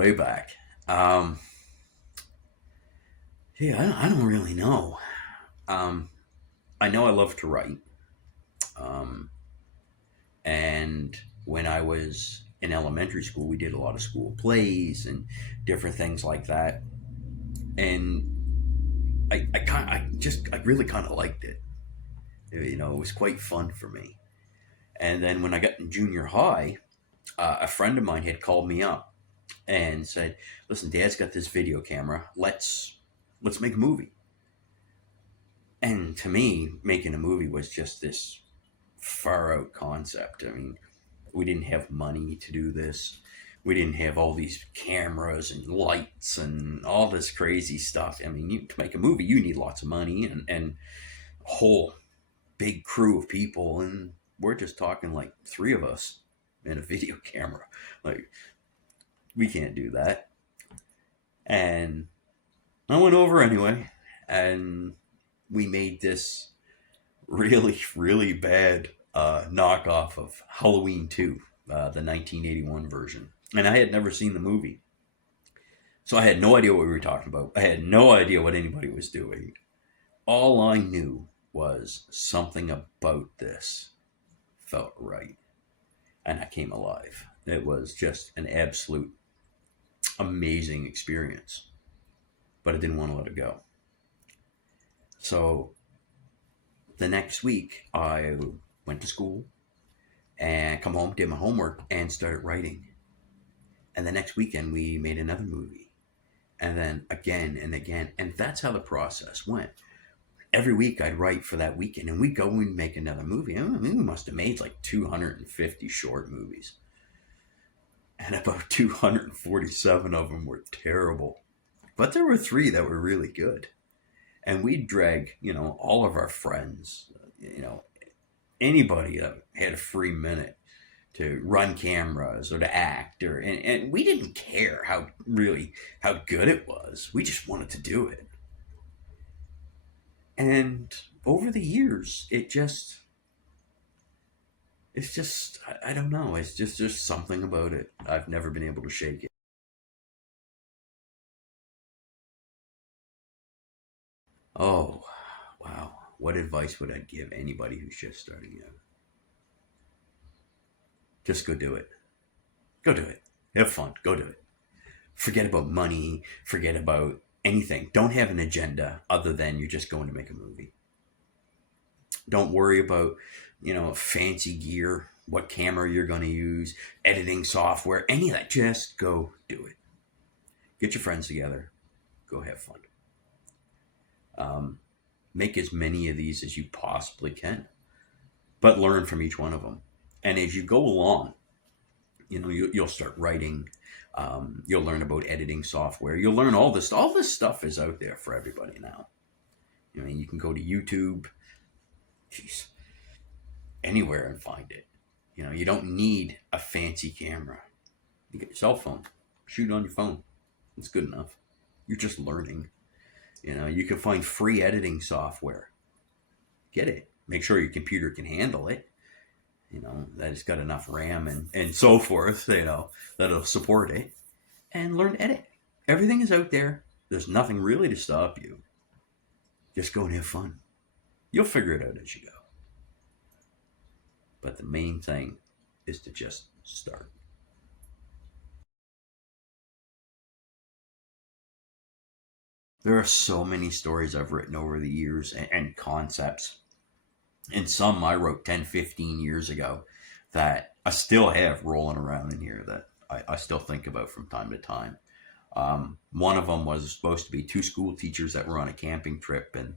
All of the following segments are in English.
way back. Um, yeah, I don't really know. Um, I know I love to write. Um, and when I was in elementary school, we did a lot of school plays and different things like that. And I really kind of liked it. You know, it was quite fun for me. And then when I got in junior high, a friend of mine had called me up and said, "Listen, Dad's got this video camera. Let's make a movie." And to me, making a movie was just this far out concept. I mean, we didn't have money to do this. We didn't have all these cameras and lights and all this crazy stuff. I mean, to make a movie, you need lots of money and a whole big crew of people. And we're just talking like three of us and a video camera. Like, we can't do that. And I went over anyway, and we made this really, really bad knockoff of Halloween 2, the 1981 version. And I had never seen the movie. So I had no idea what we were talking about. I had no idea what anybody was doing. All I knew was something about this felt right. And I came alive. It was just an absolute amazing experience. But I didn't want to let it go. So the next week, I went to school and come home, did my homework, and started writing. And the next weekend, we made another movie. And then again and again. And that's how the process went. Every week, I'd write for that weekend, and we'd go and make another movie. I mean, we must have made like 250 short movies. And about 247 of them were terrible. But there were three that were really good. And we'd drag, all of our friends, anybody that had a free minute to run cameras or to act, and we didn't care how good it was. We just wanted to do it. And over the years, it's just, I don't know. It's just something about it. I've never been able to shake it. Oh, wow. What advice would I give anybody who's just starting out? Just go do it. Go do it. Have fun. Go do it. Forget about money. Forget about anything. Don't have an agenda other than you're just going to make a movie. Don't worry about, fancy gear, what camera you're going to use, editing software, any of that. Just go do it. Get your friends together. Go have fun. Make as many of these as you possibly can, but learn from each one of them. And as you go along, you'll start writing. You'll learn about editing software. You'll learn all this. All this stuff is out there for everybody now. I mean, you can go to YouTube, geez, anywhere and find it. You don't need a fancy camera. You get your cell phone, shoot on your phone. It's good enough. You're just learning. You can find free editing software. Get it. Make sure your computer can handle it. That it's got enough RAM and so forth, that'll support it. And learn to edit. Everything is out there. There's nothing really to stop you. Just go and have fun. You'll figure it out as you go. But the main thing is to just start. There are so many stories I've written over the years and concepts. And some I wrote 10, 15 years ago that I still have rolling around in here that I still think about from time to time. One of them was supposed to be two school teachers that were on a camping trip, and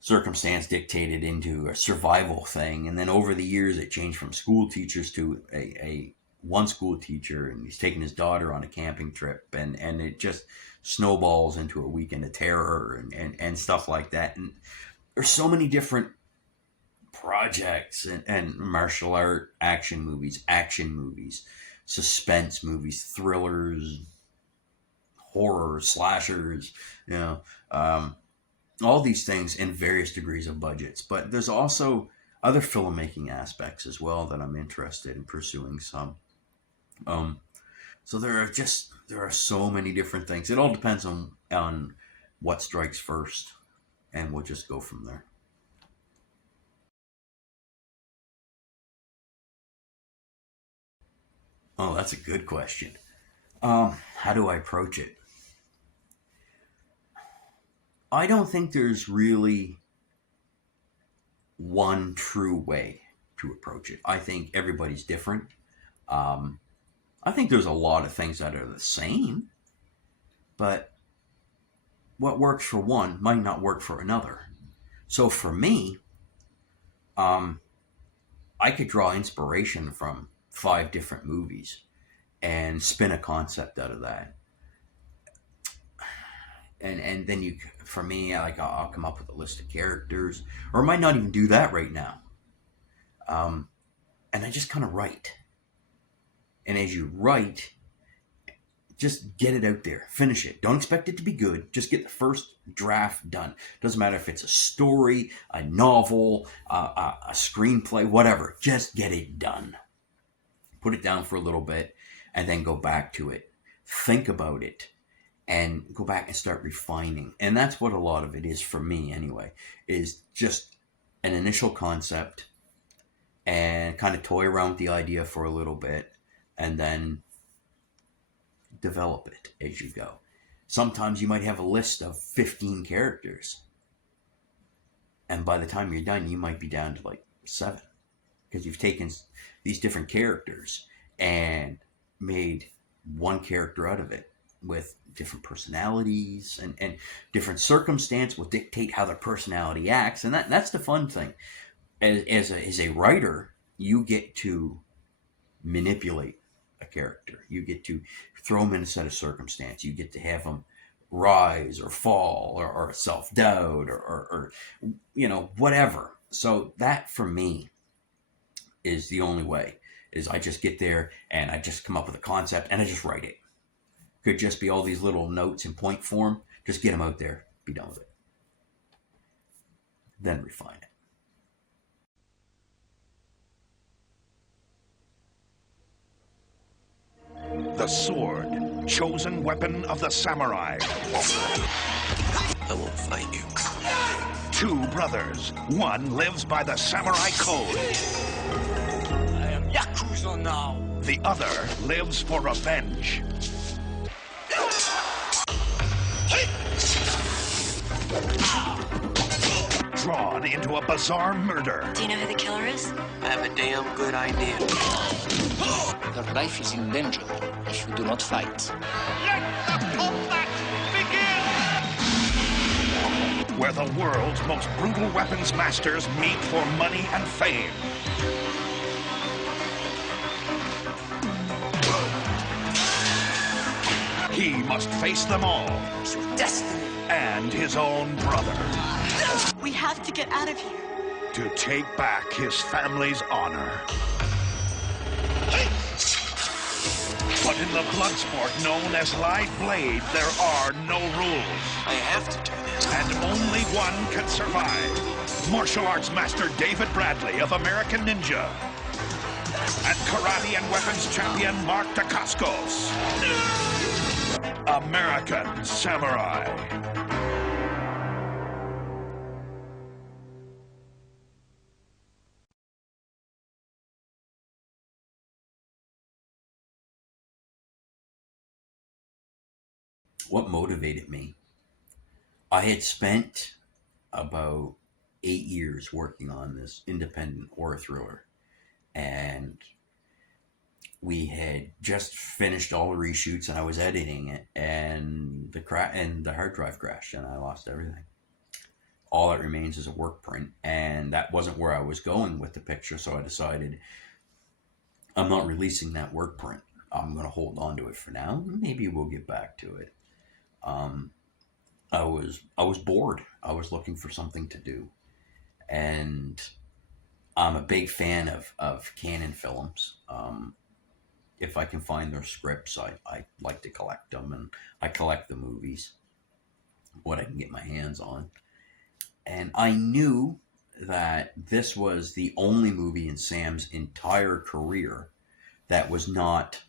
circumstance dictated into a survival thing. And then over the years, it changed from school teachers to a one school teacher, and he's taking his daughter on a camping trip, and it just snowballs into a weekend of terror and stuff like that. And there's so many different projects and martial art action movies, suspense movies, thrillers, horror, slashers, all these things in various degrees of budgets. But there's also other filmmaking aspects as well that I'm interested in pursuing some. Um, So there are so many different things. It all depends on what strikes first, and we'll just go from there. Oh, that's a good question. How do I approach it? I don't think there's really one true way to approach it. I think everybody's different. Um, I think there's a lot of things that are the same, but what works for one might not work for another. So for me, um, I could draw inspiration from five different movies and spin a concept out of that. And then for me, like I'll come up with a list of characters, or I might not even do that right now. Um, and I just kind of write. And as you write, just get it out there, finish it. Don't expect it to be good. Just get the first draft done. Doesn't matter if it's a story, a novel, a screenplay, whatever. Just get it done. Put it down for a little bit, and then go back to it. Think about it, and go back and start refining. And that's what a lot of it is for me, anyway. Is just an initial concept, and kind of toy around with the idea for a little bit, and then develop it as you go. Sometimes you might have a list of 15 characters, and by the time you're done, you might be down to like 7, because you've taken these different characters and made one character out of it with different personalities, and different circumstance will dictate how their personality acts, and that's the fun thing. As a writer, you get to manipulate a character. You get to throw them in a set of circumstance. You get to have them rise or fall, or self-doubt, or whatever. So that for me is the only way. Is I just get there and I just come up with a concept and I just write it. Could just be all these little notes in point form. Just get them out there. Be done with it. Then refine it. The sword, chosen weapon of the samurai. I won't fight you. 2 brothers. One lives by the samurai code. I am Yakuza now. The other lives for revenge. Drawn into a bizarre murder. Do you know who the killer is? I have a damn good idea. Your life is in danger if you do not fight. Let the combat begin! Where the world's most brutal weapons masters meet for money and fame. He must face them all. It's your destiny. And his own brother. We have to get out of here. To take back his family's honor. But in the blood sport known as live blade, there are no rules. I have to do this. And only one can survive. Martial arts master David Bradley of American Ninja. And karate and weapons champion Mark Dacascos. American Samurai. What motivated me? I had spent about 8 years working on this independent horror thriller, and we had just finished all the reshoots, and I was editing it, and the hard drive crashed, and I lost everything. All that remains is a work print, and that wasn't where I was going with the picture, so I decided I'm not releasing that work print. I'm going to hold on to it for now. Maybe we'll get back to it. I was bored. I was looking for something to do, and I'm a big fan of Canon films. If I can find their scripts, I like to collect them, and I collect the movies, what I can get my hands on. And I knew that this was the only movie in Sam's entire career that was not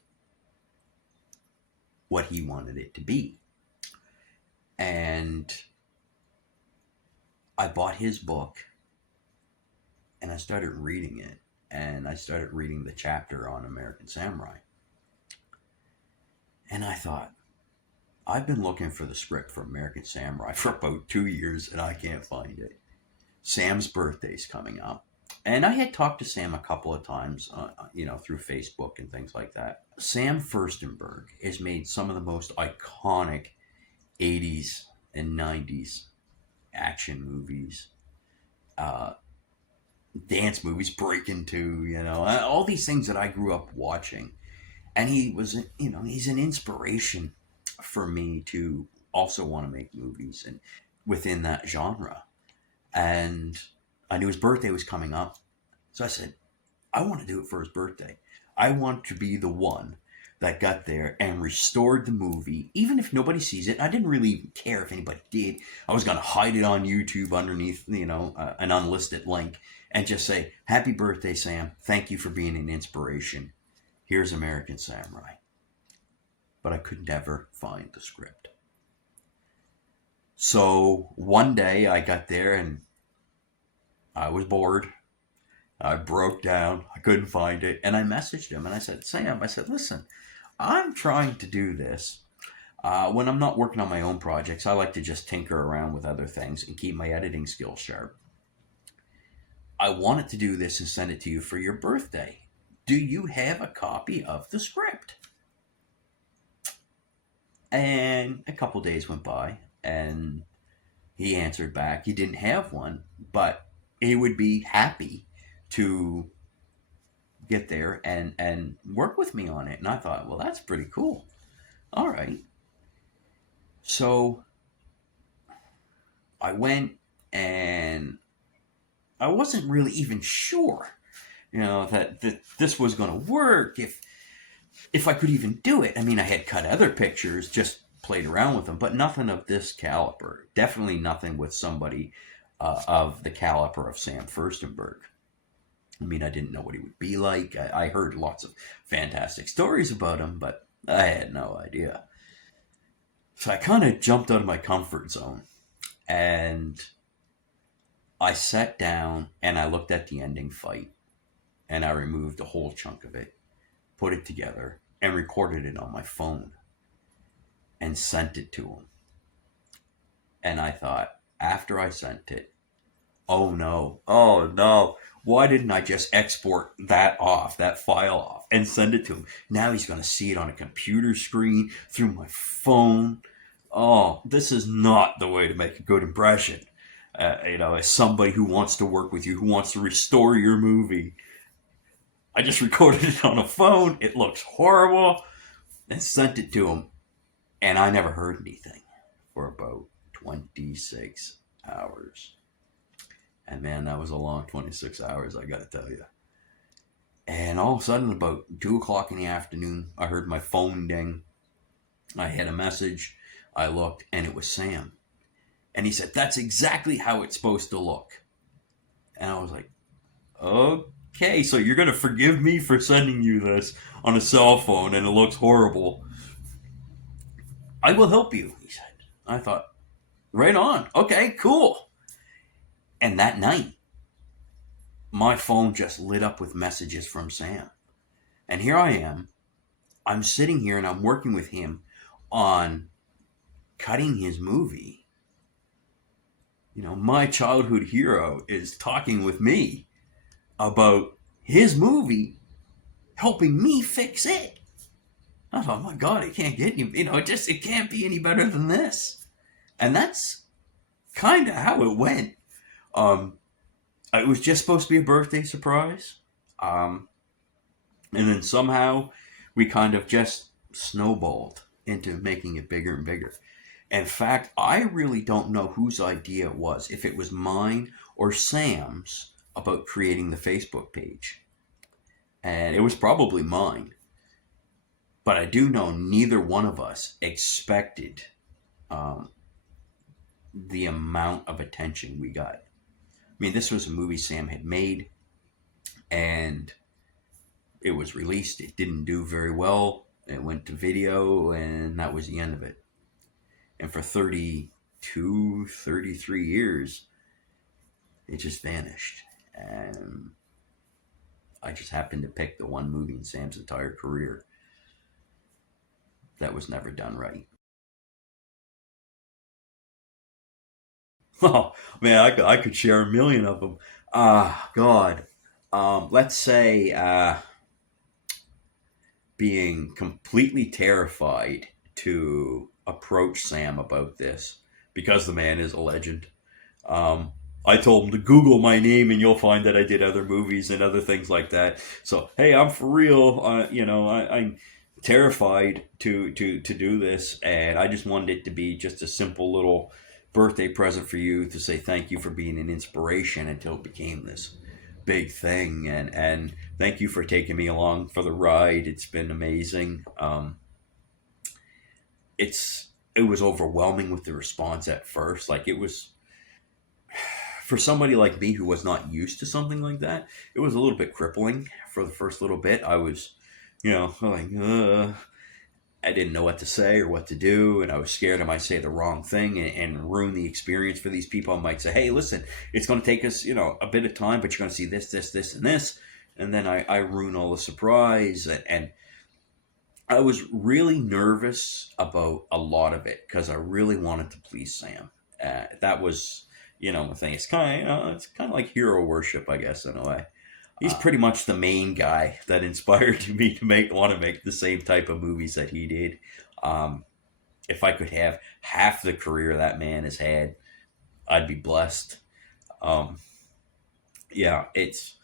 what he wanted it to be. And I bought his book and I started reading it. And I started reading the chapter on American Samurai. And I thought, I've been looking for the script for American Samurai for about 2 years and I can't find it. Sam's birthday's coming up. And I had talked to Sam a couple of times, through Facebook and things like that. Sam Furstenberg has made some of the most iconic 80s and 90s action movies, dance movies, Breakin' 2, all these things that I grew up watching. And he was, he's an inspiration for me to also want to make movies and within that genre. And I knew his birthday was coming up. So I said, I want to do it for his birthday. I want to be the one that got there and restored the movie, even if nobody sees it. I didn't really even care if anybody did. I was going to hide it on YouTube underneath, an unlisted link and just say, happy birthday, Sam. Thank you for being an inspiration. Here's American Samurai. But I could never find the script. So one day I got there and I was bored. I broke down. I couldn't find it. And I messaged him and I said, Sam, listen, I'm trying to do this. When I'm not working on my own projects, I like to just tinker around with other things and keep my editing skills sharp. I wanted to do this and send it to you for your birthday. Do you have a copy of the script? And a couple days went by and he answered back. He didn't have one, but he would be happy to get there and work with me on it. And I thought, well, that's pretty cool. All right. So I went and I wasn't really even sure, that this was going to work, if I could even do it. I mean, I had cut other pictures, just played around with them, but nothing of this caliber. Definitely nothing with somebody of the caliber of Sam Furstenberg. I mean, I didn't know what he would be like. I heard lots of fantastic stories about him, but I had no idea. So I kind of jumped out of my comfort zone. And I sat down and I looked at the ending fight. And I removed a whole chunk of it, put it together, and recorded it on my phone. And sent it to him. And I thought, after I sent it, oh no, why didn't I just export that file off, and send it to him? Now he's going to see it on a computer screen through my phone. Oh, this is not the way to make a good impression. As somebody who wants to work with you, who wants to restore your movie. I just recorded it on a phone. It looks horrible. And sent it to him. And I never heard anything for about 26 hours. And man, that was a long 26 hours, I gotta tell you. And all of a sudden, about 2 o'clock in the afternoon, I heard my phone ding. I had a message. I looked, and it was Sam. And he said, that's exactly how it's supposed to look. And I was like, okay, so you're going to forgive me for sending you this on a cell phone, and it looks horrible. I will help you, he said. I thought, right on. Okay, cool. And that night, my phone just lit up with messages from Sam. And here I am. I'm sitting here and I'm working with him on cutting his movie. My childhood hero is talking with me about his movie, helping me fix it. I thought, oh my God, it can't get any, it can't be any better than this. And that's kind of how it went. It was just supposed to be a birthday surprise. And then somehow we kind of just snowballed into making it bigger and bigger. In fact, I really don't know whose idea it was, if it was mine or Sam's, about creating the Facebook page. And it was probably mine. But I do know neither one of us expected the amount of attention we got. I mean, this was a movie Sam had made, and it was released. It didn't do very well. It went to video, and that was the end of it. And for 32, 33 years, it just vanished. And I just happened to pick the one movie in Sam's entire career that was never done right. Oh man, I could share a million of them. Ah, God. Let's say being completely terrified to approach Sam about this because the man is a legend. Um, I told him to Google my name, and you'll find that I did other movies and other things like that. So, hey, I'm for real. I'm terrified to do this, and I just wanted it to be just a simple little birthday present for you to say thank you for being an inspiration until it became this big thing. And thank you for taking me along for the ride. It's been amazing. It was overwhelming with the response at first. Like it was for somebody like me who was not used to something like that, it was a little bit crippling for the first little bit. I was, like, I didn't know what to say or what to do, and I was scared I might say the wrong thing and ruin the experience for these people. I might say, hey, listen, it's going to take us, a bit of time, but you're going to see this, this, this, and this. And then I ruin all the surprise. And I was really nervous about a lot of it because I really wanted to please Sam. That was, the thing. It's kind of like hero worship, I guess, in a way. He's pretty much the main guy that inspired me to want to make the same type of movies that he did. Um, if I could have half the career that man has had, I'd be blessed. Um, yeah, it's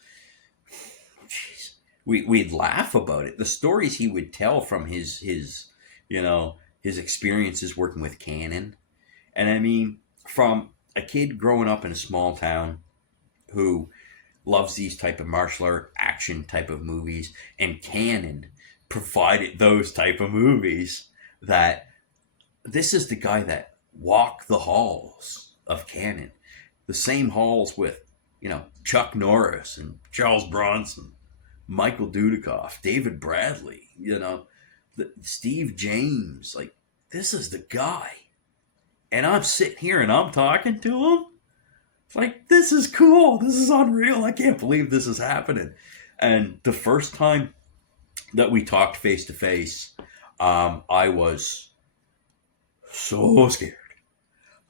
we'd laugh about it. The stories he would tell from his experiences working with Canon, and I mean, from a kid growing up in a small town who loves these type of martial art action type of movies, and Canon provided those type of movies. That this is the guy that walked the halls of Canon, the same halls with Chuck Norris and Charles Bronson, Michael Dudikoff, David Bradley, Steve James. Like, this is the guy, and I'm sitting here and I'm talking to him. It's like, this is cool. This is unreal. I can't believe this is happening. And the first time that we talked face to face, I was so scared.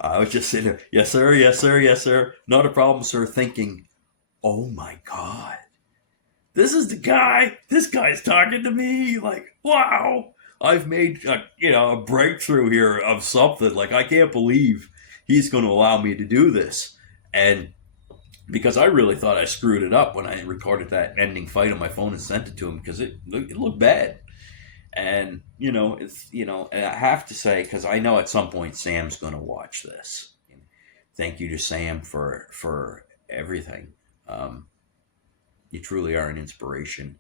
I was just sitting there, yes, sir, yes, sir, yes, sir. Not a problem, sir. Thinking, oh my God, this is the guy. This guy's talking to me. Like, wow, I've made a breakthrough here of something. Like, I can't believe he's going to allow me to do this. And because I really thought I screwed it up when I recorded that ending fight on my phone and sent it to him because it looked bad. And and I have to say, because I know at some point Sam's going to watch this. Thank you to Sam for everything. You truly are an inspiration.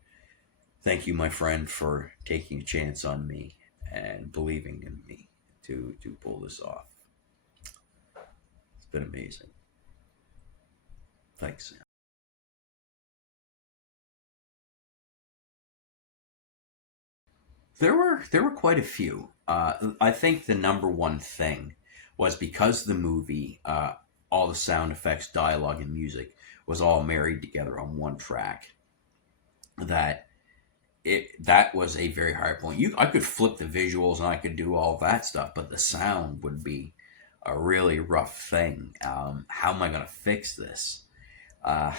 Thank you, my friend, for taking a chance on me and believing in me to pull this off. It's been amazing. Thanks, Sam. There were quite a few. I think the number one thing was because the movie, all the sound effects, dialogue, and music was all married together on one track. That was a very hard point. I could flip the visuals and I could do all that stuff, but the sound would be a really rough thing. How am I going to fix this? Uh,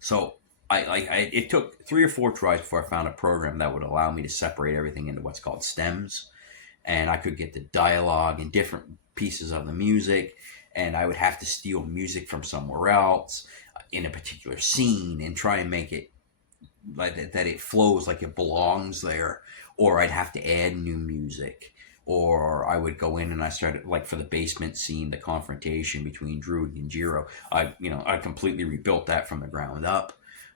so it took 3 or 4 tries before I found a program that would allow me to separate everything into what's called stems, and I could get the dialogue and different pieces of the music, and I would have to steal music from somewhere else in a particular scene and try and make it like that it flows like it belongs there, or I'd have to add new music, or I would go in and I started, like, for the basement scene, the confrontation between Drew and Jiro. I completely rebuilt that from the ground up.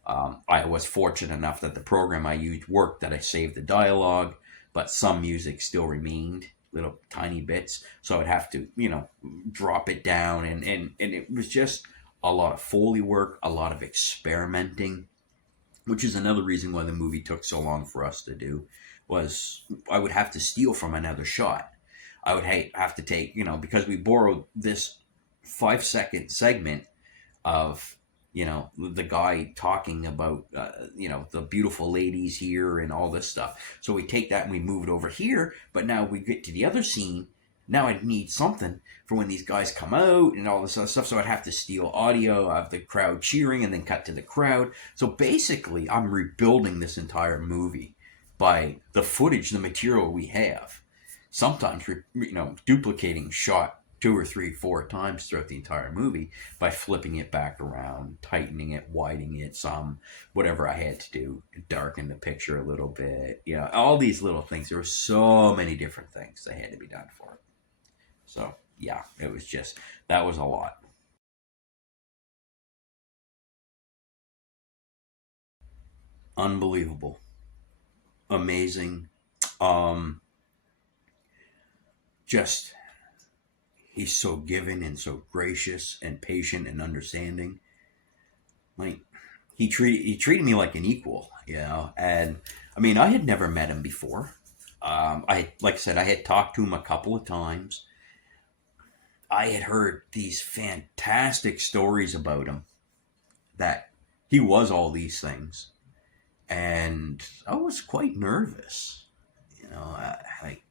I was fortunate enough that the program I used worked, that I saved the dialogue, but some music still remained, little tiny bits. So I'd have to, drop it down, and it was just a lot of Foley work, a lot of experimenting. which is another reason why the movie took so long for us to do, was I would have to steal from another shot. I would have to take, because we borrowed this 5-second segment of, the guy talking about, the beautiful ladies here and all this stuff. So we take that and we move it over here, but now we get to the other scene. Now I need something for when these guys come out and all this other stuff. So I'd have to steal audio of the crowd cheering and then cut to the crowd. So basically, I'm rebuilding this entire movie by the footage, the material we have. Sometimes, duplicating shot 2 or 3, 4 times throughout the entire movie by flipping it back around, tightening it, widening it some, whatever I had to do, darken the picture a little bit. All these little things. There were so many different things that had to be done for it. So, yeah, it was just, that was a lot. Unbelievable. Amazing. Just, he's so giving and so gracious and patient and understanding. Like, he treated me like an equal, and I mean, I had never met him before. Like I said, I had talked to him a couple of times. I had heard these fantastic stories about him, that he was all these things, and I was quite nervous. Like,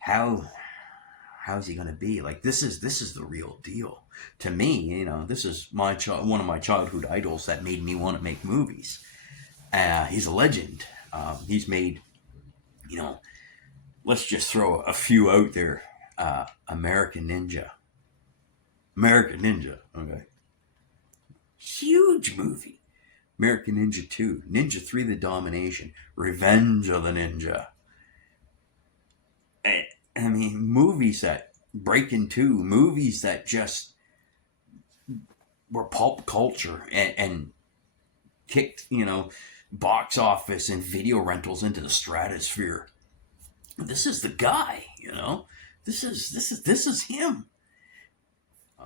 how's he going to be? Like, this is the real deal to me. This is one of my childhood idols that made me want to make movies. He's a legend. He's made, let's just throw a few out there. American Ninja, okay, huge movie. American Ninja 2, Ninja 3: The Domination, Revenge of the Ninja. I mean, movies that Breaking 2, movies that just were pulp culture and kicked, box office and video rentals into the stratosphere. This is the guy, This is him.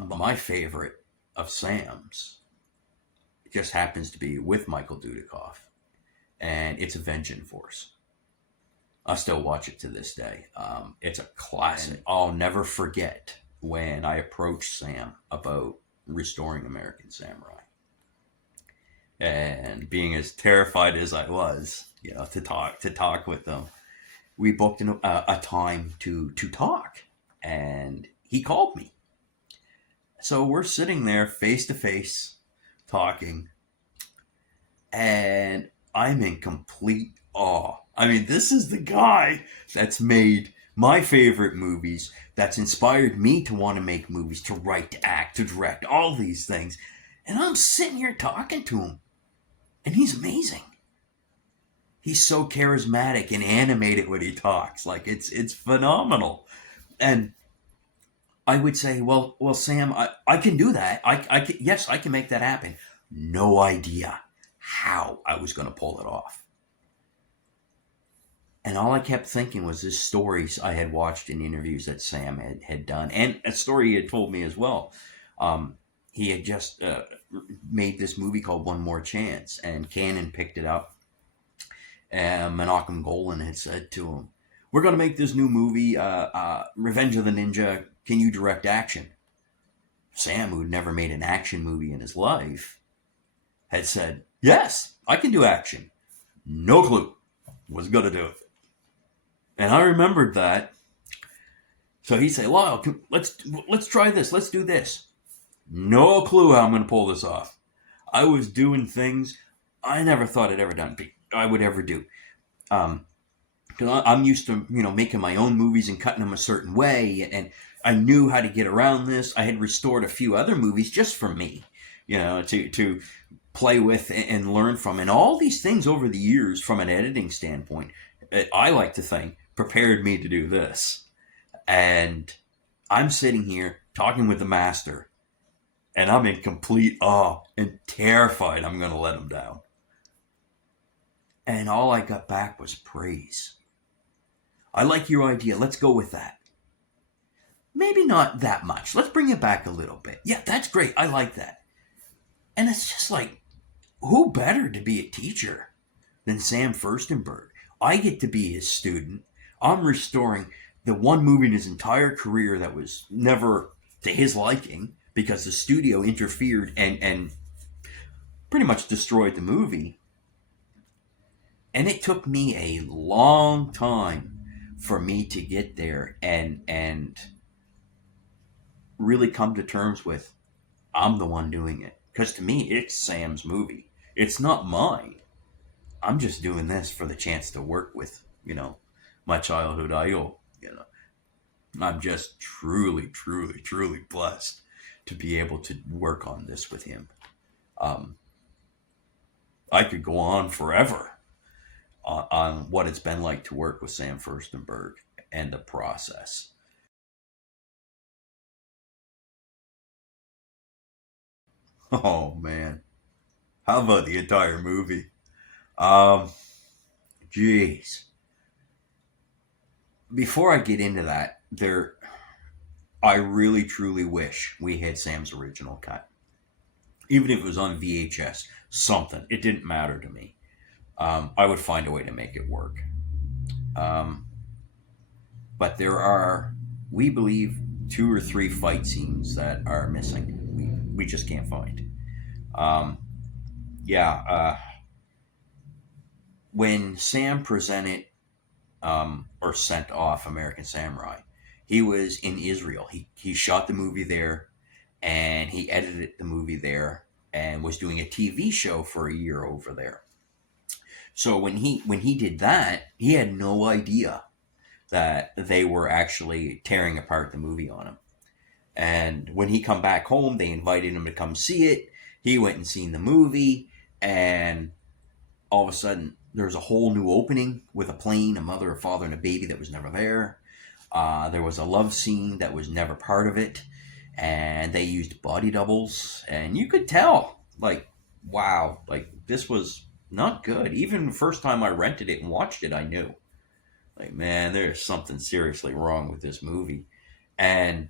My favorite of Sam's just happens to be with Michael Dudikoff, and it's Avenging Force. I still watch it to this day. It's a classic. I'll never forget when I approached Sam about restoring American Samurai. And being as terrified as I was, to talk with them, we booked a time to talk, and he called me. So we're sitting there face to face talking, and I'm in complete awe. I mean, this is the guy that's made my favorite movies, that's inspired me to want to make movies, to write, to act, to direct, all these things. And I'm sitting here talking to him, and he's amazing. He's so charismatic and animated when he talks. Like, it's phenomenal. And I would say, well, Sam, I can do that. Yes, I can make that happen. No idea how I was going to pull it off. And all I kept thinking was this stories I had watched in interviews that Sam had done, and a story he had told me as well. He had just made this movie called One More Chance, and Cannon picked it up. And Menachem Golan had said to him, "We're going to make this new movie, Revenge of the Ninja. Can you direct action?" Sam, who had never made an action movie in his life, had said, "Yes, I can do action." No clue was going to do it. And I remembered that. So he said, "Lyle, let's try this. Let's do this." No clue how I'm going to pull this off. I was doing things I never thought I would ever do. Because I'm used to, making my own movies and cutting them a certain way. And I knew how to get around this. I had restored a few other movies just for me, to play with and learn from. And all these things over the years, from an editing standpoint, I like to think, prepared me to do this. And I'm sitting here talking with the master, and I'm in complete awe and terrified I'm going to let him down. And all I got back was praise. "I like your idea. Let's go with that." "Maybe not that much. Let's bring it back a little bit." "Yeah, that's great. I like that." And it's just like, who better to be a teacher than Sam Furstenberg? I get to be his student. I'm restoring the one movie in his entire career that was never to his liking because the studio interfered and pretty much destroyed the movie. And it took me a long time for me to get there and really come to terms with I'm the one doing it. Because to me, it's Sam's movie. It's not mine. I'm just doing this for the chance to work with, my childhood idol. I'm just truly, truly, truly blessed to be able to work on this with him. I could go on forever on what it's been like to work with Sam Furstenberg and the process. Oh man, how about the entire movie? Um, Jeez. Before I get into that, I really truly wish we had Sam's original cut, even if it was on VHS. Something. It didn't matter to me. I would find a way to make it work. Um, but there are, we believe, 2 or 3 fight scenes that are missing. We just can't find. Um, yeah. When Sam presented or sent off American Samurai, he was in Israel. He shot the movie there, and he edited the movie there, and was doing a TV show for a year over there. So when he did that, he had no idea that they were actually tearing apart the movie on him. And when he come back home, they invited him to come see it. He went and seen the movie, and all of a sudden, there's a whole new opening with a plane, a mother, a father, and a baby that was never there. There was a love scene that was never part of it, and they used body doubles, and you could tell, like, wow, like this was not good. Even the first time I rented it and watched it, I knew, like, man, there's something seriously wrong with this movie, and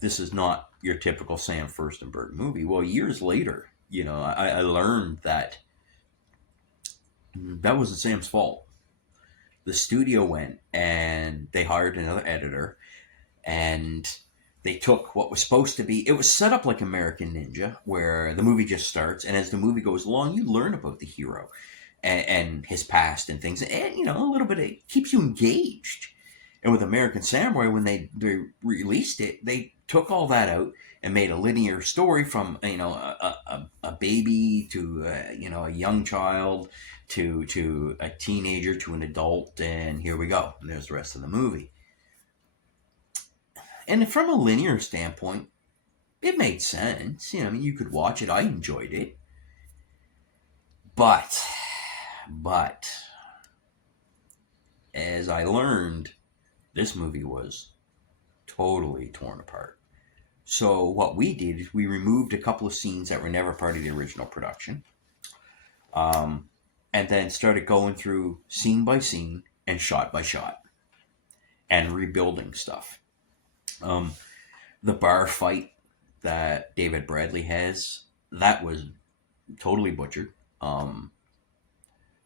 this is not your typical Sam Furstenberg movie. Well, years later, I learned that wasn't Sam's fault. The studio went and they hired another editor, and they took what was supposed to be, it was set up like American Ninja, where the movie just starts, and as the movie goes along, you learn about the hero and his past and things, and a little bit, it keeps you engaged. And with American Samurai, when they released it, they took all that out and made a linear story from a baby to a young child to a teenager to an adult, and here we go. And there's the rest of the movie. And from a linear standpoint, it made sense. You could watch it. I enjoyed it. But as I learned, this movie was totally torn apart. So what we did is we removed a couple of scenes that were never part of the original production. And then started going through scene by scene and shot by shot and rebuilding stuff. The bar fight that David Bradley has, that was totally butchered.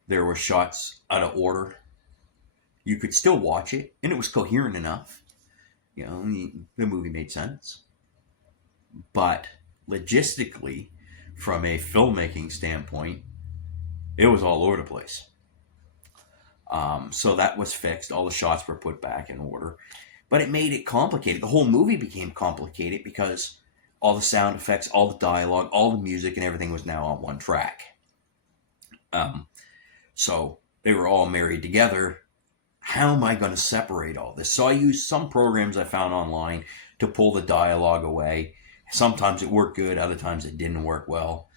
There were shots out of order. You could still watch it, and it was coherent enough. The movie made sense. But logistically, from a filmmaking standpoint, it was all over the place. So that was fixed. All the shots were put back in order. But it made it complicated. The whole movie became complicated because all the sound effects, all the dialogue, all the music, and everything was now on one track. So they were all married together. How am I going to separate all this? So I used some programs I found online to pull the dialogue away. Sometimes it worked good, other times it didn't work well.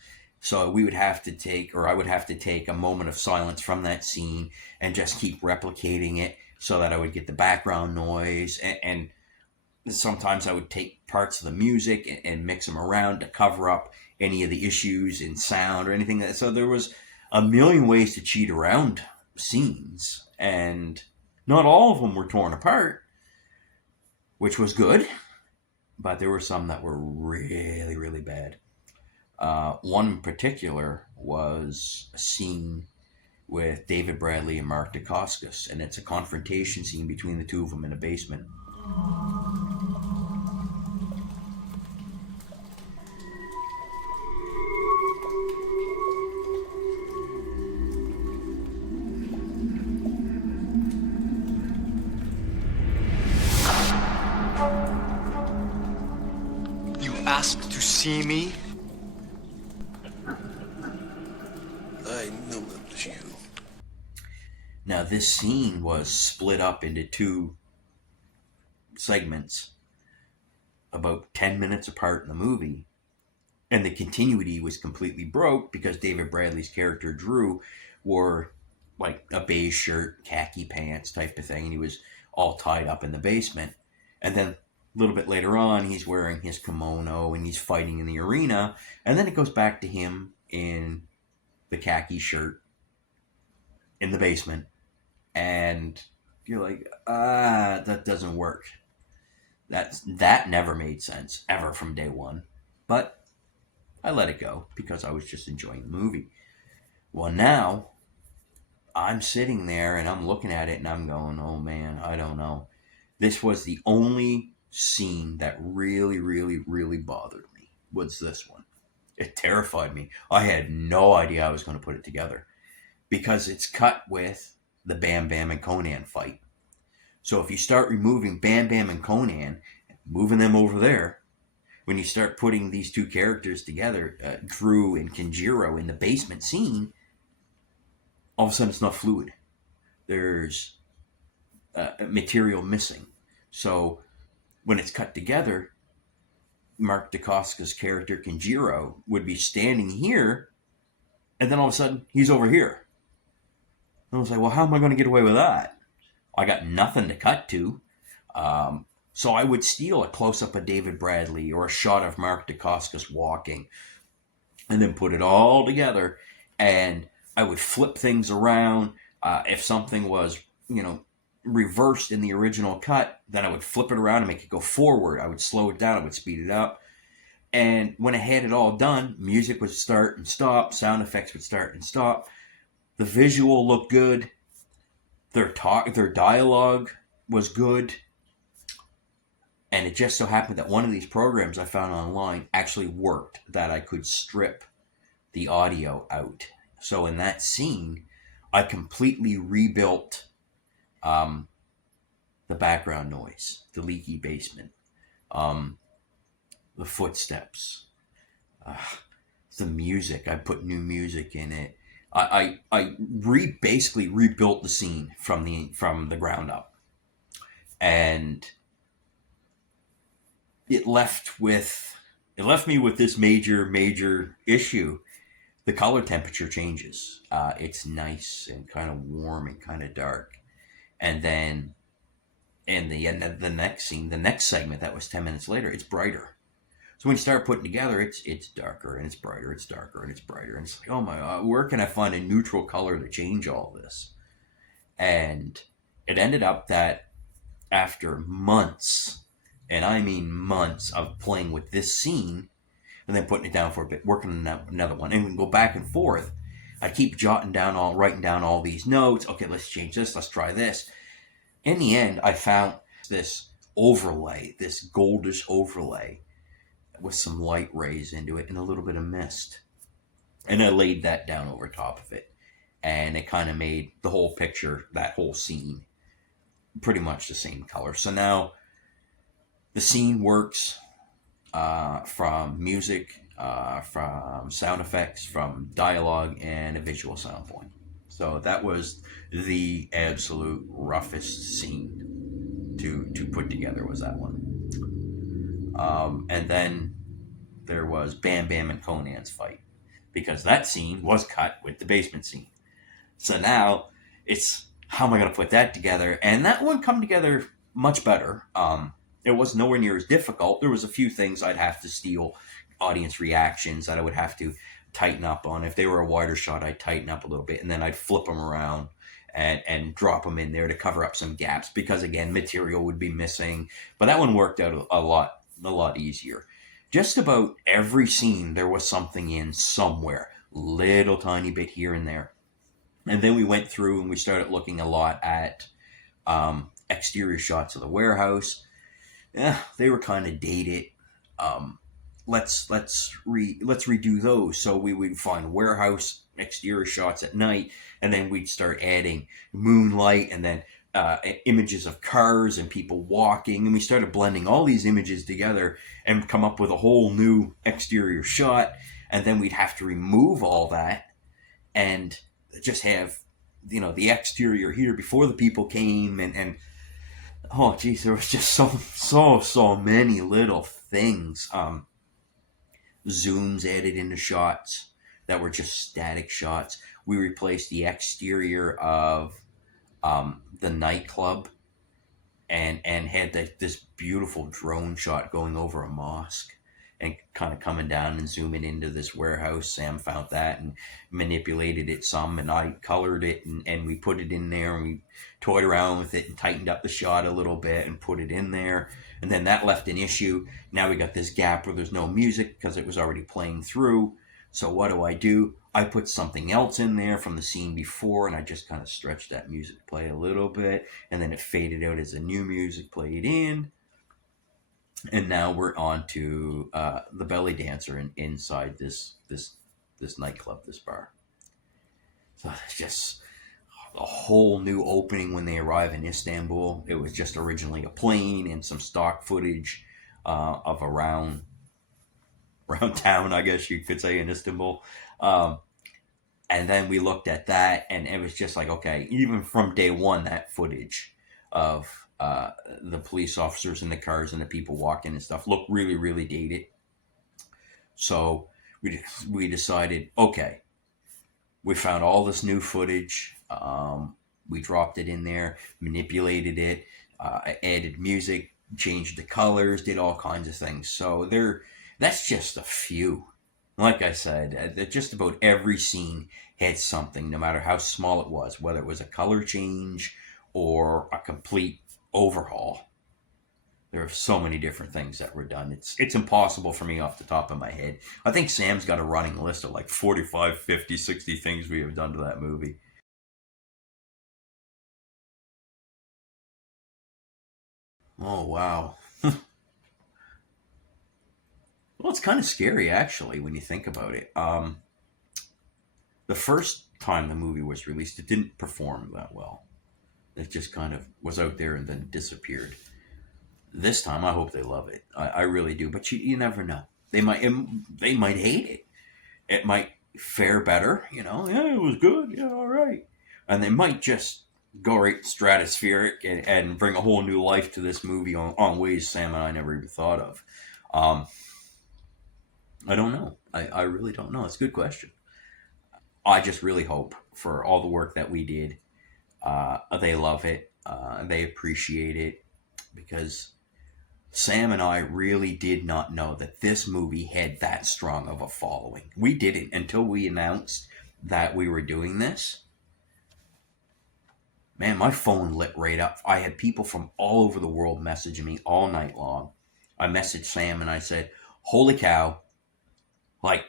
So I would have to take a moment of silence from that scene and just keep replicating it so that I would get the background noise. And sometimes I would take parts of the music and mix them around to cover up any of the issues in sound or anything. So there was a million ways to cheat around scenes, and not all of them were torn apart, which was good, but there were some that were really, really bad. One in particular was a scene with David Bradley and Mark Dacascos, and it's a confrontation scene between the two of them in a basement. You asked to see me? I knew it was you. Now, this scene was split up into two segments about 10 minutes apart in the movie, and the continuity was completely broke because David Bradley's character Drew wore like a beige shirt, khaki pants type of thing, and he was all tied up in the basement. And then a little bit later on, he's wearing his kimono and he's fighting in the arena, and then it goes back to him in the khaki shirt in the basement, and you're like, that doesn't work. That never made sense ever from day one, but I let it go because I was just enjoying the movie. Well, now I'm sitting there and I'm looking at it and I'm going, oh man, I don't know. This was the only scene that really, really, really bothered me. Was this one? It terrified me. I had no idea I was going to put it together because it's cut with the Bam Bam and Conan fight. So if you start removing Bam Bam and Conan, moving them over there, when you start putting these two characters together, Drew and Kenjiro in the basement scene, all of a sudden it's not fluid. There's material missing. So when it's cut together, Mark Dacascos' character Kenjiro would be standing here, and then all of a sudden he's over here. And I was like, well, how am I going to get away with that? I got nothing to cut to. So I would steal a close-up of David Bradley or a shot of Mark Dacascos walking and then put it all together, and I would flip things around. If something was, reversed in the original cut, then I would flip it around and make it go forward. I would slow it down. I would speed it up. And when I had it all done, music would start and stop. Sound effects would start and stop. The visual looked good. Their dialogue was good. And it just so happened that one of these programs I found online actually worked, that I could strip the audio out. So in that scene, I completely rebuilt the background noise, the leaky basement, the footsteps, the music. I put new music in it. I basically rebuilt the scene from the ground up, and it left me with this major issue. The color temperature changes. It's nice and kind of warm and kind of dark, and then in the next scene, the next segment that was 10 minutes later, it's brighter. So when you start putting together, it's darker and it's brighter, it's darker and it's brighter, and it's like, oh my God, where can I find a neutral color to change all this? And it ended up that after months, and I mean months, of playing with this scene and then putting it down for a bit, working on another one, and we can go back and forth. I keep writing down all these notes. Okay, let's change this. Let's try this. In the end, I found this overlay, this goldish overlay with some light rays into it and a little bit of mist. And I laid that down over top of it. And it kind of made the whole picture, that whole scene, pretty much the same color. So now the scene works from music, from sound effects, from dialogue, and a visual sound point. So that was the absolute roughest scene to put together, was that one. And then there was Bam Bam and Conan's fight, because that scene was cut with the basement scene. So now it's, how am I going to put that together? And that one come together much better. It was nowhere near as difficult. There was a few things I'd have to steal, audience reactions that I would have to tighten up on. If they were a wider shot, I'd tighten up a little bit, and then I'd flip them around and drop them in there to cover up some gaps, because again, material would be missing. But that one worked out a lot easier. just about every scene there was something in somewhere, little tiny bit here and there. And then we went through and we started looking a lot at exterior shots of the warehouse. Yeah, they were kind of dated. Um, let's redo those. So we would find warehouse exterior shots at night, and then we'd start adding moonlight, and then images of cars and people walking, and we started blending all these images together and come up with a whole new exterior shot. And then we'd have to remove all that and just have the exterior here before the people came, and oh geez, there was just so many little things. Zooms added into shots that were just static shots. We replaced the exterior of the nightclub and had this beautiful drone shot going over a mosque and kind of coming down and zooming into this warehouse. Sam found that and manipulated it some, and I colored it, and we put it in there, and we toyed around with it and tightened up the shot a little bit and put it in there. And then that left an issue. Now we got this gap where there's no music because it was already playing through. So what do? I put something else in there from the scene before, and I just kind of stretched that music to play a little bit, and then it faded out as the new music played in. And now we're on to the belly dancer inside this nightclub, this bar. So it's just a whole new opening when they arrive in Istanbul. It was just originally a plane and some stock footage of around town, I guess you could say, in Istanbul. And then we looked at that, and it was just like, okay, even from day one, that footage of the police officers and the cars and the people walking and stuff looked really, really dated. So we decided, okay, we found all this new footage. We dropped it in there, manipulated it, added music, changed the colors, did all kinds of things. So that's just a few. Like I said, just about every scene had something, no matter how small it was, whether it was a color change or a complete overhaul. There are so many different things that were done. It's impossible for me off the top of my head. I think Sam's got a running list of like 45, 50, 60 things we have done to that movie. Oh, wow. Well, it's kind of scary, actually, when you think about it. The first time the movie was released, it didn't perform that well. It just kind of was out there and then disappeared. This time, I hope they love it. I really do. But you never know. They might hate it. It might fare better. Yeah, it was good. Yeah, all right. And they might just go right stratospheric and bring a whole new life to this movie on ways Sam and I never even thought of. I don't know. I really don't know. It's a good question. I just really hope for all the work that we did, they love it. They appreciate it, because Sam and I really did not know that this movie had that strong of a following. We didn't until we announced that we were doing this. Man, my phone lit right up. I had people from all over the world messaging me all night long. I messaged Sam and I said, holy cow, like,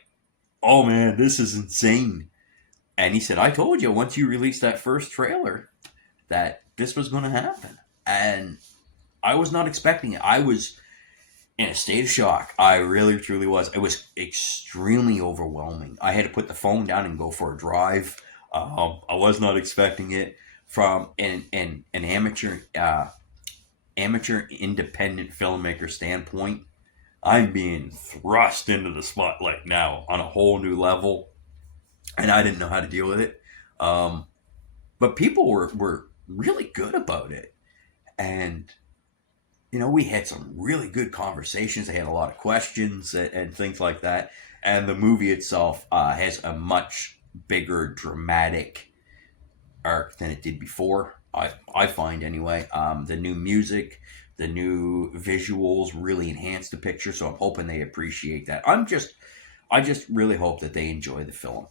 oh man, this is insane. And he said, I told you once you released that first trailer that this was going to happen. And I was not expecting it. I was in a state of shock. I really, truly was. It was extremely overwhelming. I had to put the phone down and go for a drive. I was not expecting it. From an amateur independent filmmaker standpoint, I'm being thrust into the spotlight now on a whole new level, and I didn't know how to deal with it. But people were really good about it, and we had some really good conversations. They had a lot of questions and things like that. And the movie itself has a much bigger dramatic arc than it did before. I find anyway. The new music, the new visuals really enhance the picture, so I'm hoping they appreciate that. I just really hope that they enjoy the film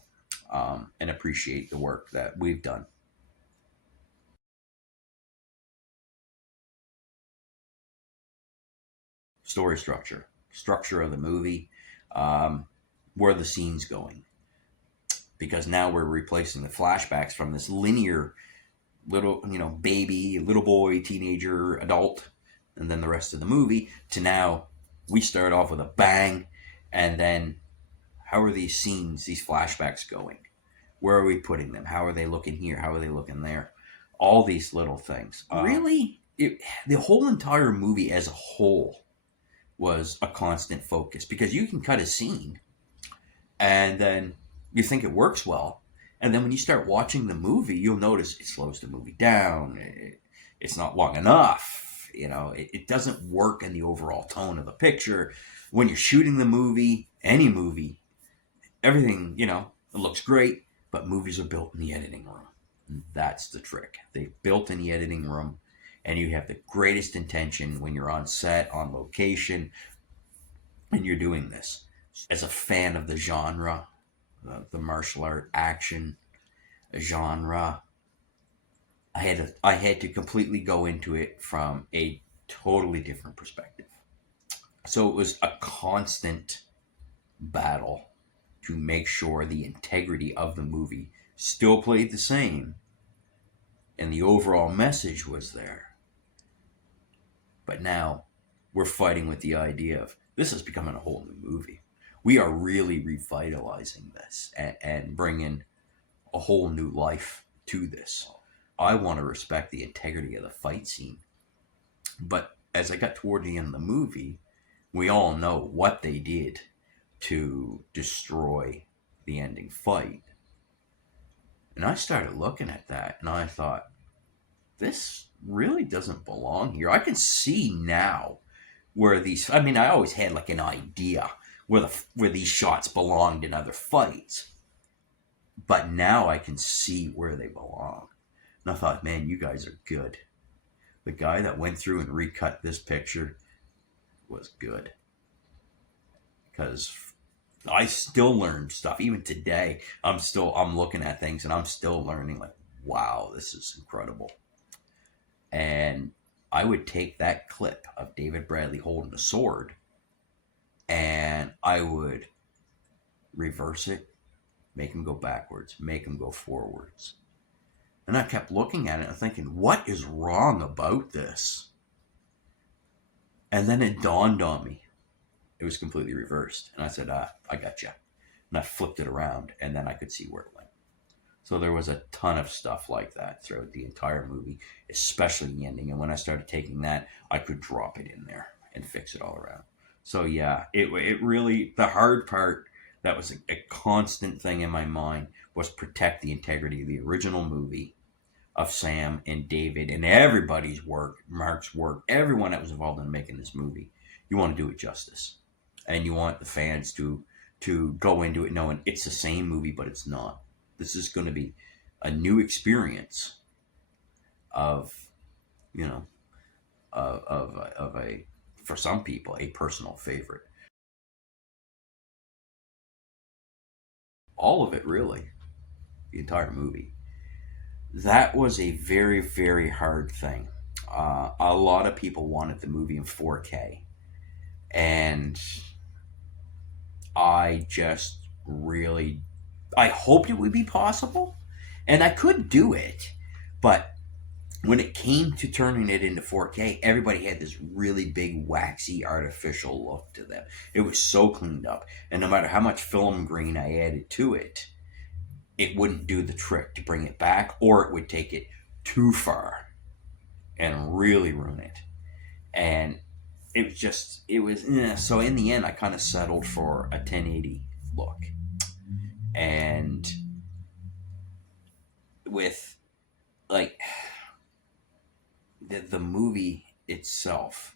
and appreciate the work that we've done. Story structure. structure of the movie, where the scene's going. Because now we're replacing the flashbacks from this linear little, baby, little boy, teenager, adult, and then the rest of the movie, to now we start off with a bang, and then how are these scenes, these flashbacks going? Where are we putting them? How are they looking here? How are they looking there? All these little things. Really, the whole entire movie as a whole was a constant focus, because you can cut a scene and then you think it works well, and then when you start watching the movie, you'll notice it slows the movie down. It's not long enough. It doesn't work in the overall tone of the picture. When you're shooting the movie, any movie, everything, it looks great, but movies are built in the editing room. And that's the trick. They're built in the editing room, and you have the greatest intention when you're on set, on location, and you're doing this. As a fan of the genre, the martial art action genre, I had to completely go into it from a totally different perspective. So it was a constant battle to make sure the integrity of the movie still played the same and the overall message was there. But now we're fighting with the idea of this is becoming a whole new movie. We are really revitalizing this and bringing a whole new life to this. I want to respect the integrity of the fight scene. But as I got toward the end of the movie, we all know what they did to destroy the ending fight. And I started looking at that and I thought, this really doesn't belong here. I can see now where I always had like an idea where these shots belonged in other fights. But now I can see where they belong. And I thought, man, you guys are good. The guy that went through and recut this picture was good. Because I still learned stuff. Even today, I'm looking at things and I'm still learning, like, wow, this is incredible. And I would take that clip of David Bradley holding a sword and I would reverse it, make him go backwards, make him go forwards. And I kept looking at it and thinking, what is wrong about this? And then it dawned on me. It was completely reversed. And I said, I got you. And I flipped it around and then I could see where it went. So there was a ton of stuff like that throughout the entire movie, especially the ending. And when I started taking that, I could drop it in there and fix it all around. So yeah, it really, the hard part that was a constant thing in my mind was protect the integrity of the original movie, of Sam and David and everybody's work, Mark's work, everyone that was involved in making this movie. You want to do it justice. And you want the fans to go into it knowing it's the same movie, but it's not. This is going to be a new experience of, of a, for some people, a personal favorite. All of it, really. The entire movie. That was a very, very hard thing. A lot of people wanted the movie in 4K. And I just really, I hoped it would be possible. And I could do it. But when it came to turning it into 4K, everybody had this really big, waxy, artificial look to them. It was so cleaned up. And no matter how much film grain I added to it, it wouldn't do the trick to bring it back, or it would take it too far and really ruin it. And so in the end, I kind of settled for a 1080 look. And with, like, the movie itself,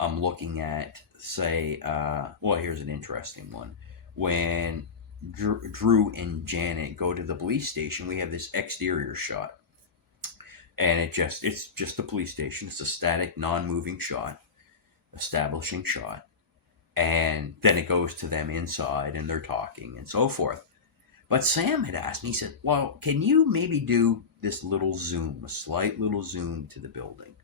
I'm looking at, say, here's an interesting one. When Drew and Janet go to the police station, we have this exterior shot. And it's just the police station. It's a static, non-moving shot, establishing shot. And then it goes to them inside and they're talking and so forth. But Sam had asked me, he said, well, can you maybe do this little zoom, a slight little zoom to the building?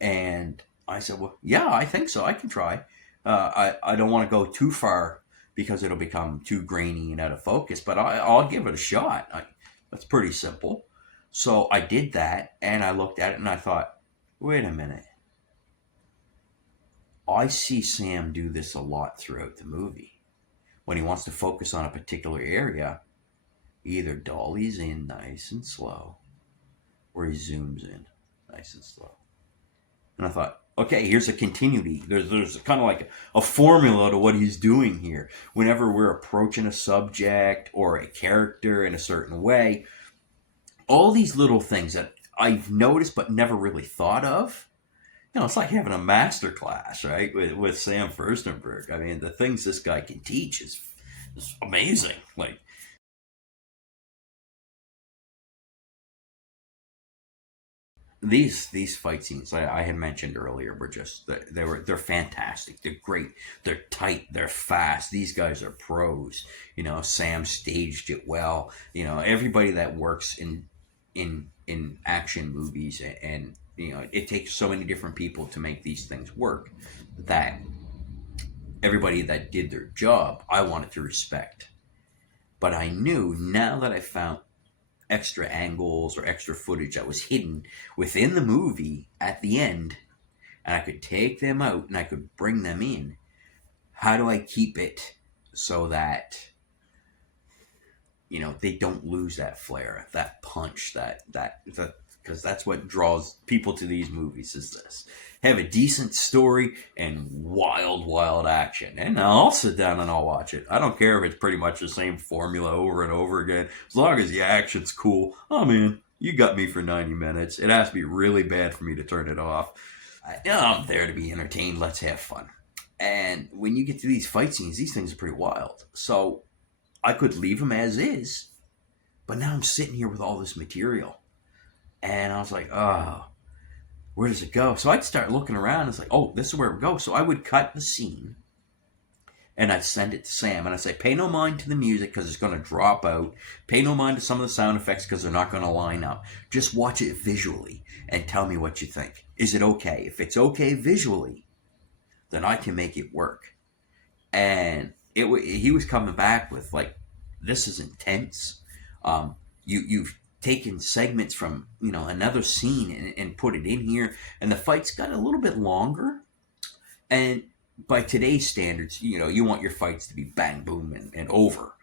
And I said, well, yeah, I think so. I can try. I don't want to go too far because it'll become too grainy and out of focus, but I'll give it a shot. That's pretty simple. So I did that, and I looked at it, and I thought, wait a minute. I see Sam do this a lot throughout the movie. When he wants to focus on a particular area, he either dollies in nice and slow, or he zooms in nice and slow. And I thought, okay, here's a continuity. There's kind of like a formula to what he's doing here. Whenever we're approaching a subject or a character in a certain way, all these little things that I've noticed but never really thought of. It's like having a master class, right, with Sam Furstenberg. I mean, the things this guy can teach is amazing. Like, these fight scenes I had mentioned earlier were just they're fantastic. They're great. They're tight. They're fast. These guys are pros. Sam staged it well. Everybody that works in action movies, and it takes so many different people to make these things work, that everybody that did their job I wanted to respect. But I knew, now that I found extra angles or extra footage that was hidden within the movie at the end, and I could take them out and I could bring them in, how do I keep it so that they don't lose that flair, that punch, that because that's what draws people to these movies, is this. Have a decent story and wild action. And I'll sit down and I'll watch it. I don't care if it's pretty much the same formula over and over again. As long as the action's cool, I'm in. You got me for 90 minutes. It has to be really bad for me to turn it off. I'm there to be entertained. Let's have fun. And when you get to these fight scenes, these things are pretty wild. So I could leave them as is, but now I'm sitting here with all this material. And I was like, oh, where does it go? So I'd start looking around. It's like, oh, this is where it goes. So I would cut the scene, and I'd send it to Sam. And I'd say, pay no mind to the music because it's going to drop out. Pay no mind to some of the sound effects because they're not going to line up. Just watch it visually and tell me what you think. Is it okay? If it's okay visually, then I can make it work. And he was coming back with, like, this is intense. You've taken segments from another scene and put it in here, and the fights got a little bit longer. And by today's standards, you want your fights to be bang boom and over,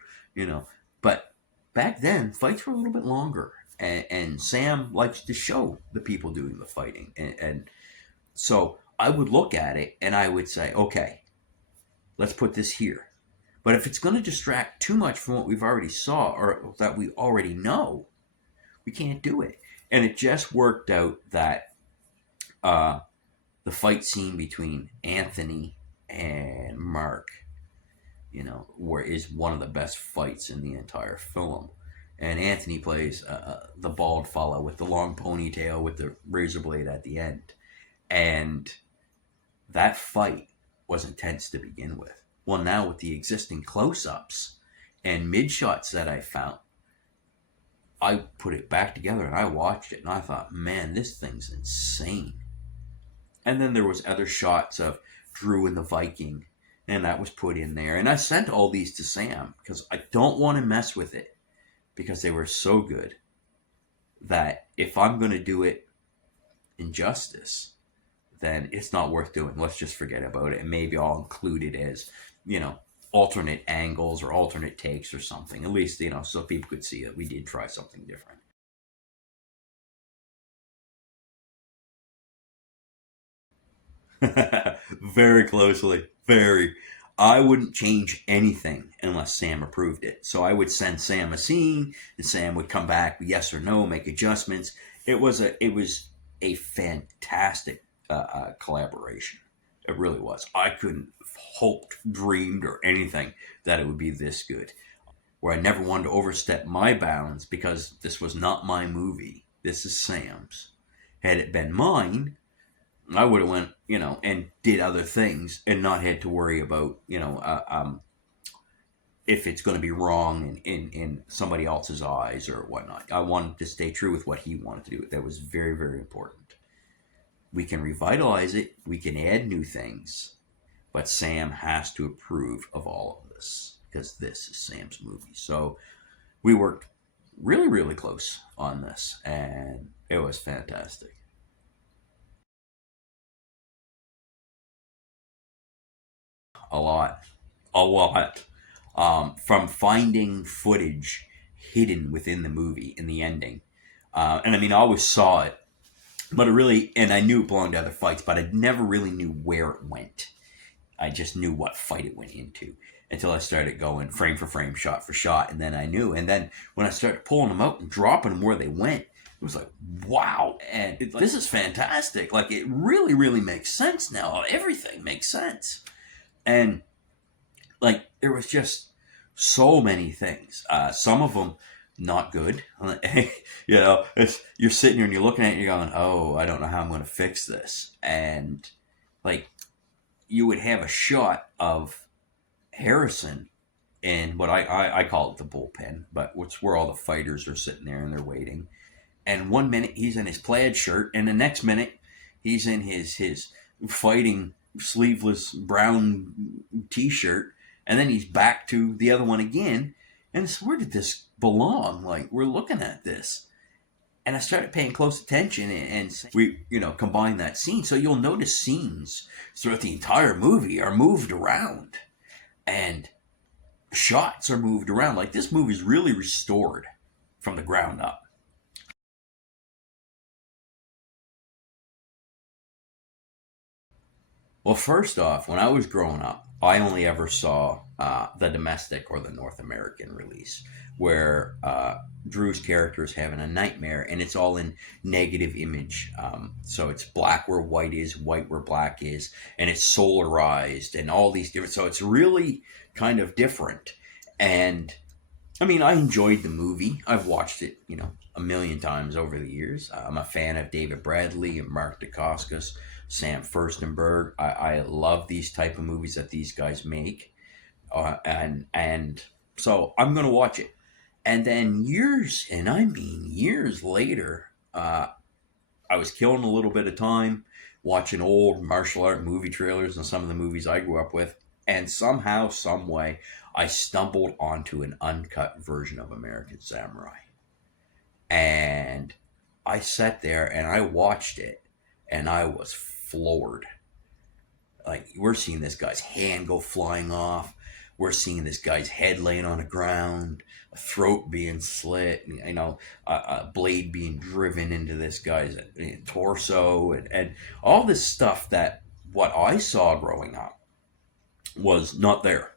but back then fights were a little bit longer, and Sam likes to show the people doing the fighting, and so I would look at it and I would say, okay, let's put this here. But if it's going to distract too much from what we've already saw or that we already know, we can't do it. And it just worked out that the fight scene between Anthony and Mark, is one of the best fights in the entire film. And Anthony plays the bald fellow with the long ponytail with the razor blade at the end. And that fight was intense to begin with. Well, now with the existing close-ups and mid-shots that I found, I put it back together and I watched it and I thought, man, this thing's insane. And then there was other shots of Drew and the Viking, and that was put in there. And I sent all these to Sam because I don't want to mess with it, because they were so good that if I'm going to do it in justice, then it's not worth doing. Let's just forget about it. And maybe I'll include it as, alternate angles or alternate takes or something. At least, so people could see that we did try something different. Very closely. Very. I wouldn't change anything unless Sam approved it. So I would send Sam a scene, and Sam would come back with yes or no, make adjustments. It was a fantastic collaboration. It really was. I couldn't have hoped, dreamed, or anything that it would be this good. Where I never wanted to overstep my bounds because this was not my movie. This is Sam's. Had it been mine, I would have went, and did other things and not had to worry about, if it's going to be wrong in somebody else's eyes or whatnot. I wanted to stay true with what he wanted to do. That was very, very important. We can revitalize it. We can add new things. but Sam has to approve of all of this because this is Sam's movie. So we worked really, really close on this, and it was fantastic. A lot, a lot. From finding footage hidden within the movie in the ending, and I mean, I always saw it, but it really, and I knew it belonged to other fights, but I never really knew where it went. I just knew what fight it went into until I started going frame for frame, shot for shot, and then I knew. And then when I started pulling them out and dropping them where they went, it was like, wow, and this is fantastic. Like, it really, really makes sense now. Everything makes sense. And like, there was just so many things. Some of them not good. You're sitting here and you're looking at it and you're going, oh, I don't know how I'm going to fix this. And like, you would have a shot of Harrison in what I call it the bullpen, but it's where all the fighters are sitting there and they're waiting. And 1 minute he's in his plaid shirt, and the next minute he's in his fighting sleeveless brown t-shirt, and then he's back to the other one again. And so where did this belong? Like, we're looking at this. And I started paying close attention, and we, combine that scene. So you'll notice scenes throughout the entire movie are moved around, and shots are moved around. Like, this movie's really restored from the ground up. Well, first off, when I was growing up, I only ever saw the domestic or the North American release, where Drew's character is having a nightmare, and it's all in negative image. So it's black where white is, white where black is, and it's solarized, and all these different. So it's really kind of different. And I mean, I enjoyed the movie. I've watched it, a million times over the years. I'm a fan of David Bradley and Mark Dacascos, Sam Furstenberg. I love these type of movies that these guys make, and so I'm gonna watch it. And then years, and I mean years later, I was killing a little bit of time watching old martial art movie trailers and some of the movies I grew up with, and somehow, some way, I stumbled onto an uncut version of American Samurai, and I sat there and I watched it, and I was floored. Like, we're seeing this guy's hand go flying off. We're seeing this guy's head laying on the ground, a throat being slit, a blade being driven into this guy's torso, and all this stuff that what I saw growing up was not there,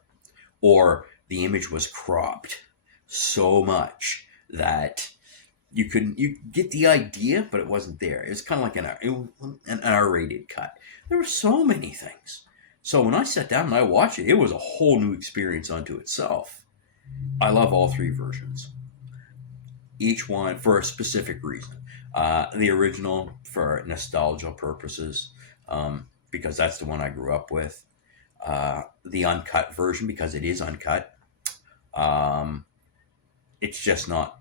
or the image was cropped so much that you get the idea, but it wasn't there. It was kind of like an R-rated cut. There were so many things. So when I sat down and I watched it, it was a whole new experience unto itself. I love all three versions. Each one for a specific reason. The original for nostalgia purposes, because that's the one I grew up with. The uncut version because it is uncut. It's just not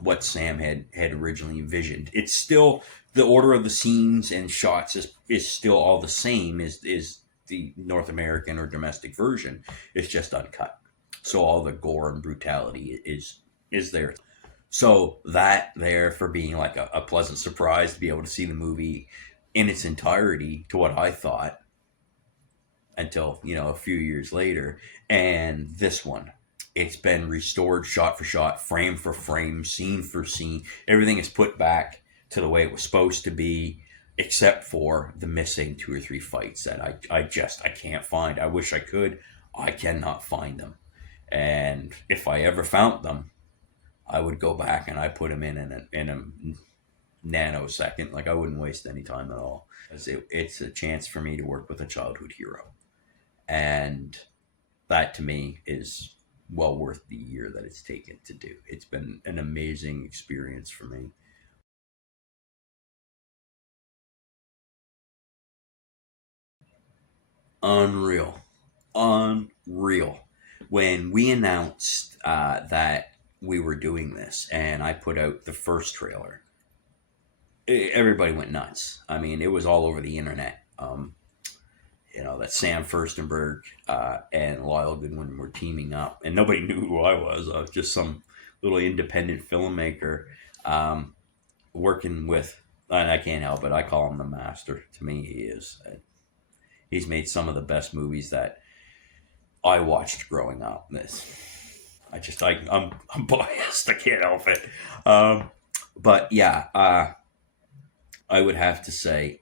what Sam had originally envisioned. It's still the order of the scenes and shots is still all the same as the North American or domestic version. It's just uncut, so all the gore and brutality is there. So that there for being like a pleasant surprise to be able to see the movie in its entirety to what I thought until a few years later. And this one, it's been restored shot for shot, frame for frame, scene for scene. Everything is put back to the way it was supposed to be, except for the missing 2 or 3 fights that I can't find. I wish I could. I cannot find them. And if I ever found them, I would go back and I put them in a nanosecond. Like, I wouldn't waste any time at all. It's a chance for me to work with a childhood hero. And that to me is well worth the year that it's taken to do. It's been an amazing experience for me. Unreal. When we announced that we were doing this and I put out the first trailer, everybody went nuts. I mean, it was all over the internet. that Sam Furstenberg and Lyle Goodwin were teaming up, and nobody knew who I was. I was just some little independent filmmaker working with, and I can't help it. I call him the master. To me, he is. He's made some of the best movies that I watched growing up. I'm biased. I can't help it. But yeah, I would have to say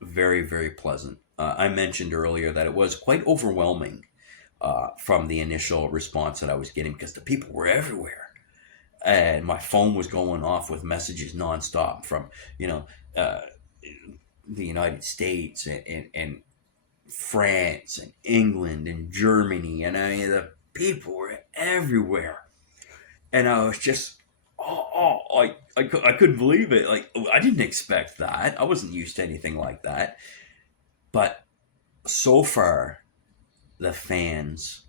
very, very pleasant. I mentioned earlier that it was quite overwhelming from the initial response that I was getting, because the people were everywhere, and my phone was going off with messages nonstop from uh, the United States and France and England and Germany, and the people were everywhere, and I was just I couldn't believe it. Like, I didn't expect that. I wasn't used to anything like that. But so far, the fans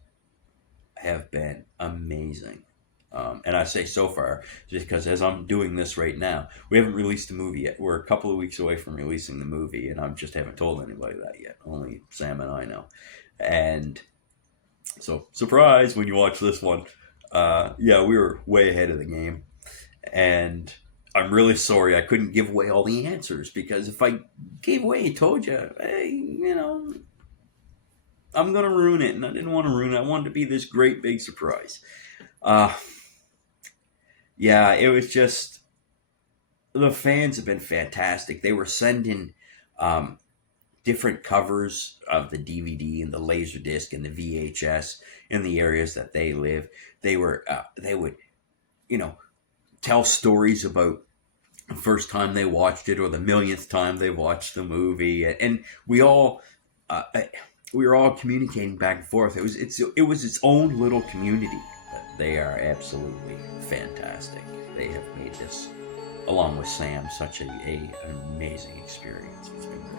have been amazing. And I say so far just because as I'm doing this right now, we haven't released the movie yet. We're a couple of weeks away from releasing the movie, and I just haven't told anybody that yet. Only Sam and I know. And so, surprise when you watch this one. Yeah, we were way ahead of the game. And I'm really sorry I couldn't give away all the answers, because if I gave away and told you, hey, I'm going to ruin it. And I didn't want to ruin it. I wanted to be this great big surprise. Yeah, it was just, the fans have been fantastic. They were sending different covers of the DVD and the Laserdisc and the VHS in the areas that they live. They would, tell stories about the first time they watched it or the millionth time they watched the movie, and we were all communicating back and forth. It was its own little community. They are absolutely fantastic. They have made this, along with Sam, such an amazing experience. It's been great.